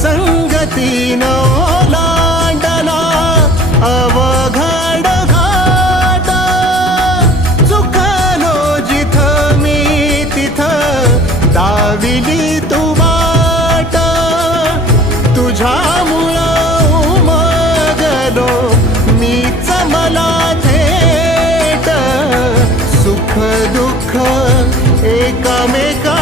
संगतीनो लांडला अवघड घाट चुकलो जिथं मी तिथं दाविली तू वाट तुझ्यामुळं उमगलो मीच मला थेट सुख दुःख एकामेका